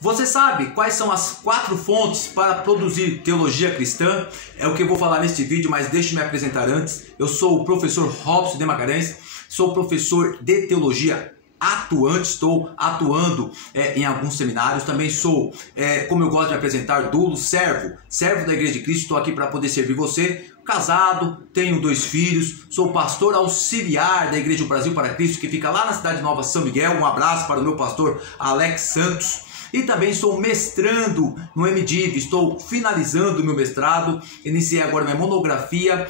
Você sabe quais são as 4 fontes para produzir teologia cristã? É o que eu vou falar neste vídeo, mas deixe-me apresentar antes. Eu sou o professor Robson de Magalhães, sou professor de teologia atuante, estou atuando em alguns seminários, também sou, como eu gosto de apresentar, dulo, servo da Igreja de Cristo, estou aqui para poder servir você. Casado, tenho 2 filhos, sou pastor auxiliar da Igreja do Brasil para Cristo, que fica lá na cidade Nova São Miguel. Um abraço para o meu pastor Alex Santos. E também sou mestrando no MDiv, estou finalizando o meu mestrado, iniciei agora minha monografia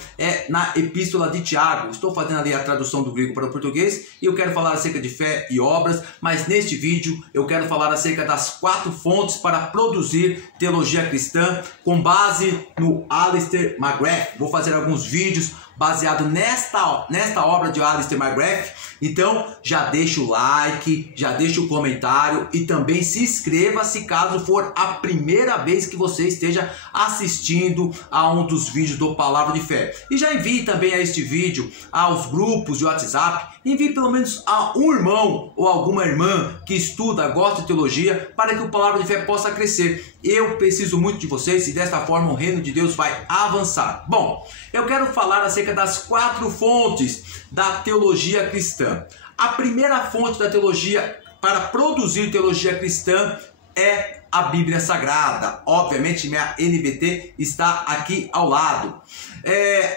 na Epístola de Tiago. Estou fazendo ali a tradução do grego para o português e eu quero falar acerca de fé e obras, mas neste vídeo eu quero falar acerca das 4 fontes para produzir teologia cristã com base no Alistair McGrath. Vou fazer alguns vídeos baseado nesta obra de Alistair McGrath. Então já deixa o like, já deixa o comentário e também se inscreva se caso for a primeira vez que você esteja assistindo a um dos vídeos do Palavra de Fé. E já envie também a este vídeo aos grupos de WhatsApp. Envie pelo menos a um irmão ou alguma irmã que estuda, gosta de teologia, para que o Palavra de Fé possa crescer. Eu preciso muito de vocês e desta forma o reino de Deus vai avançar. Bom, eu quero falar acerca das 4 fontes da teologia cristã. A primeira fonte da teologia para produzir teologia cristã é a Bíblia Sagrada. Obviamente minha NVT está aqui ao lado.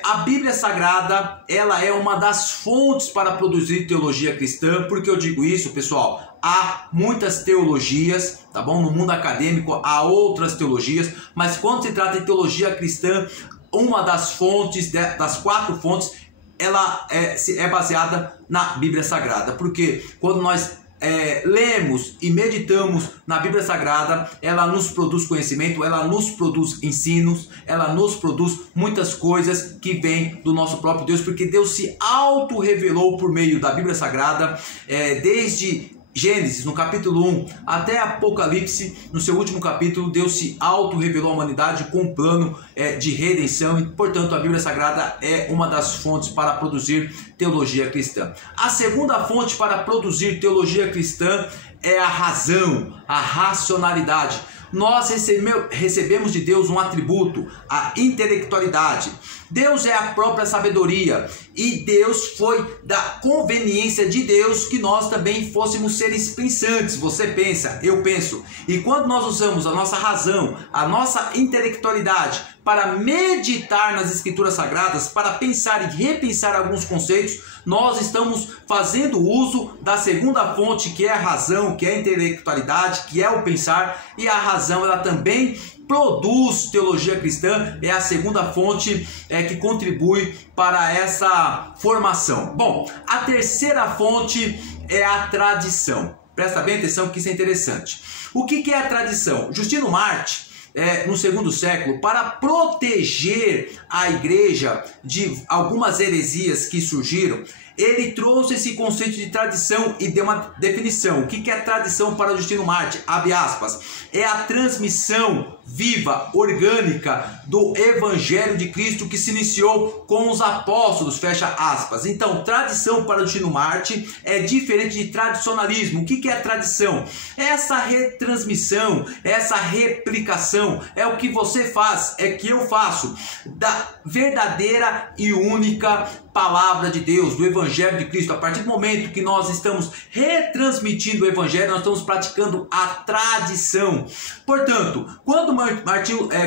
A Bíblia Sagrada, ela é uma das fontes para produzir teologia cristã. Por que eu digo isso, pessoal? Há muitas teologias, tá bom? No mundo acadêmico há outras teologias, mas quando se trata de teologia cristã, uma das fontes, das 4 fontes, ela é baseada na Bíblia Sagrada. Porque quando nós lemos e meditamos na Bíblia Sagrada, ela nos produz conhecimento, ela nos produz ensinos, ela nos produz muitas coisas que vêm do nosso próprio Deus, porque Deus se auto-revelou por meio da Bíblia Sagrada, desde Gênesis, no capítulo 1, até Apocalipse, no seu último capítulo, Deus se auto-revelou à humanidade com um plano de redenção e, portanto, a Bíblia Sagrada é uma das fontes para produzir teologia cristã. A segunda fonte para produzir teologia cristã é a razão, a racionalidade. Nós recebemos de Deus um atributo, a intelectualidade. Deus é a própria sabedoria e Deus foi da conveniência de Deus que nós também fôssemos seres pensantes. Você pensa, eu penso. E quando nós usamos a nossa razão, a nossa intelectualidade para meditar nas Escrituras Sagradas, para pensar e repensar alguns conceitos, nós estamos fazendo uso da segunda fonte, que é a razão, que é a intelectualidade, que é o pensar, e a razão ela também produz teologia cristã, é a segunda fonte que contribui para essa formação. Bom, a terceira fonte é a tradição. Presta bem atenção que isso é interessante. O que é a tradição? Justino Marte, no 2º século, para proteger a igreja de algumas heresias que surgiram, ele trouxe esse conceito de tradição e deu uma definição. O que é tradição para Justino Marte? Abre aspas. É a transmissão viva, orgânica do Evangelho de Cristo que se iniciou com os apóstolos, fecha aspas. Então, tradição para Justino Marte é diferente de tradicionalismo. O que é tradição? É essa retransmissão, essa replicação, é o que você faz, é que eu faço, da verdadeira e única palavra de Deus, do Evangelho de Cristo. A partir do momento que nós estamos retransmitindo o Evangelho, nós estamos praticando a tradição. Portanto,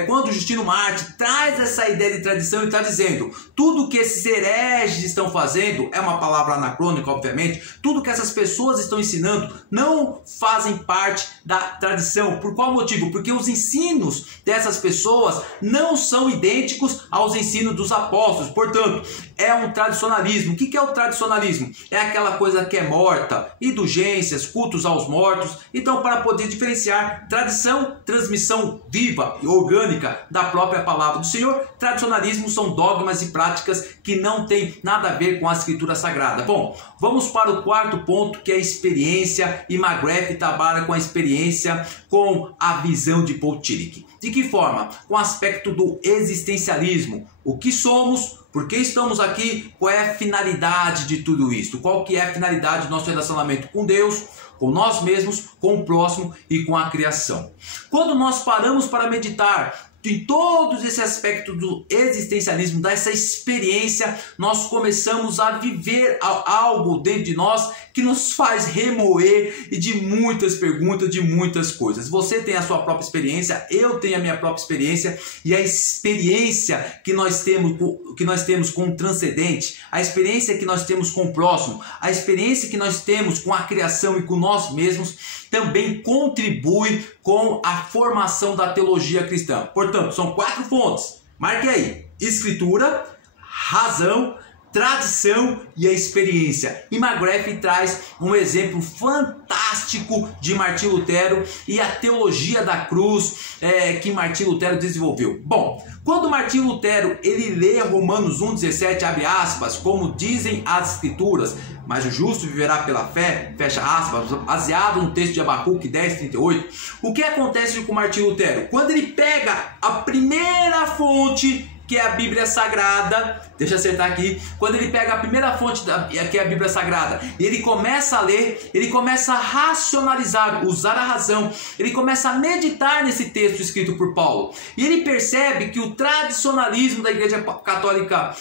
quando Justino Marte traz essa ideia de tradição, ele está dizendo, tudo que esses hereges estão fazendo, é uma palavra anacrônica, obviamente, tudo que essas pessoas estão ensinando não fazem parte da tradição. Por qual motivo? Porque os ensinos dessas pessoas não são idênticos aos ensinos dos apóstolos. Portanto, é um tradicionalismo. O que é o tradicionalismo? É aquela coisa que é morta, indulgências, cultos aos mortos. Então, para poder diferenciar tradição, transmissão viva e orgânica da própria palavra do Senhor, tradicionalismo são dogmas e práticas que não têm nada a ver com a Escritura Sagrada. Bom, vamos para o 4º ponto, que é a experiência, e McGrath trabalha com a experiência, com a visão de Paul Tillich. De que forma? Com o aspecto do existencialismo. O que somos, por que estamos aqui, qual é a finalidade de tudo isso? Qual que é a finalidade do nosso relacionamento com Deus? com nós mesmos, com o próximo e com a criação. Quando nós paramos para meditar em todos esses aspectos do existencialismo, dessa experiência, nós começamos a viver algo dentro de nós que nos faz remoer e de muitas perguntas, de muitas coisas. Você tem a sua própria experiência, eu tenho a minha própria experiência, e a experiência que nós temos com o transcendente, a experiência que nós temos com o próximo, a experiência que nós temos com a criação e com nós mesmos, também contribui com a formação da teologia cristã. Portanto, são 4 fontes. Marque aí: escritura, razão, tradição e a experiência. E McGrath traz um exemplo fantástico de Martinho Lutero e a teologia da cruz que Martinho Lutero desenvolveu. Bom, quando Martinho Lutero ele lê Romanos 1,17, abre aspas, como dizem as escrituras, mas o justo viverá pela fé, fecha aspas, baseado no texto de Abacuque 10,38. O que acontece com Martinho Lutero? Quando ele pega a primeira fonte, que é a Bíblia Sagrada, deixa eu acertar aqui, quando ele pega a primeira fonte, que é a Bíblia Sagrada, e ele começa a ler, ele começa a racionalizar, usar a razão, ele começa a meditar nesse texto escrito por Paulo, e ele percebe que o tradicionalismo da Igreja Católica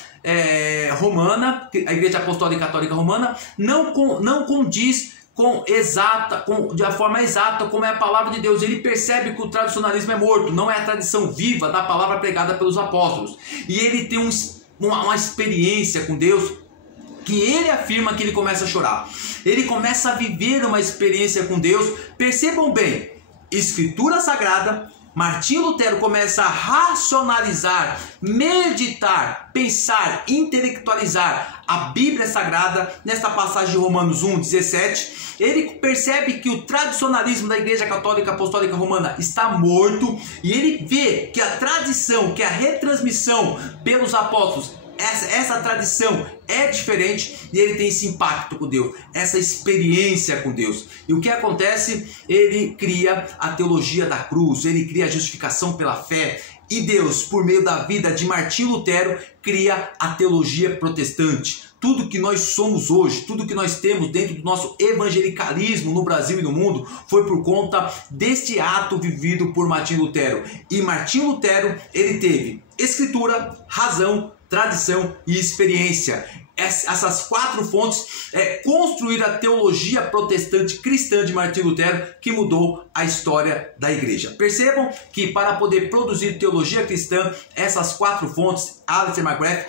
Romana, a Igreja Apostólica Católica Romana, não condiz de a forma exata como é a palavra de Deus. Ele percebe que o tradicionalismo é morto, não é a tradição viva da palavra pregada pelos apóstolos. E ele tem uma experiência com Deus que ele afirma que ele começa a chorar. Ele começa a viver uma experiência com Deus. Percebam bem, escritura sagrada, Martinho Lutero começa a racionalizar, meditar, pensar, intelectualizar a Bíblia Sagrada. Nesta passagem de Romanos 1,17, ele percebe que o tradicionalismo da Igreja Católica Apostólica Romana está morto, e ele vê que a tradição, que a retransmissão pelos apóstolos, essa tradição é diferente, e ele tem esse impacto com Deus, essa experiência com Deus. E o que acontece? Ele cria a teologia da cruz, ele cria a justificação pela fé, e Deus, por meio da vida de Martinho Lutero, cria a teologia protestante. Tudo que nós somos hoje, tudo que nós temos dentro do nosso evangelicalismo no Brasil e no mundo, foi por conta deste ato vivido por Martinho Lutero. E Martinho Lutero, ele teve escritura, razão, tradição e experiência. Essas 4 fontes construíram a teologia protestante cristã de Martinho Lutero, que mudou a história da igreja. Percebam que para poder produzir teologia cristã, essas 4 fontes, Alistair McGrath,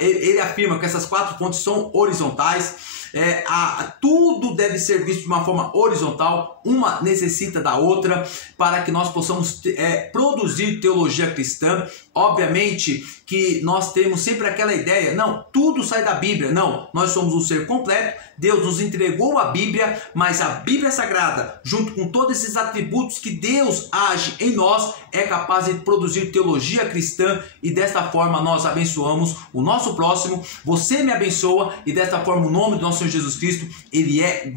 ele afirma que essas 4 fontes são horizontais. Tudo deve ser visto de uma forma horizontal, uma necessita da outra, para que nós possamos produzir teologia cristã. Obviamente que nós temos sempre aquela ideia, não, tudo sai da Bíblia. Não, nós somos um ser completo, Deus nos entregou a Bíblia, mas a Bíblia Sagrada, junto com todos esses atributos que Deus age em nós, é capaz de produzir teologia cristã, e desta forma nós abençoamos o nosso próximo. Você me abençoa, e desta forma o nome do nosso Senhor Jesus Cristo, ele é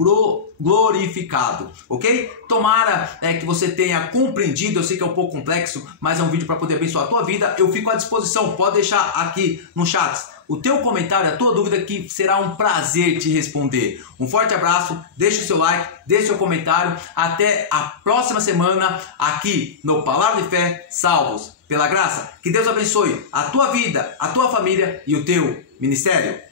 glorificado, ok? Tomara que você tenha compreendido. Eu sei que é um pouco complexo, mas é um vídeo para poder abençoar a tua vida. Eu fico à disposição, pode deixar aqui no chat o teu comentário, a tua dúvida, que será um prazer te responder. Um forte abraço, deixa o seu like, deixa o seu comentário. Até a próxima semana aqui no Palavra de Fé, salvos pela graça. Que Deus abençoe a tua vida, a tua família e o teu ministério.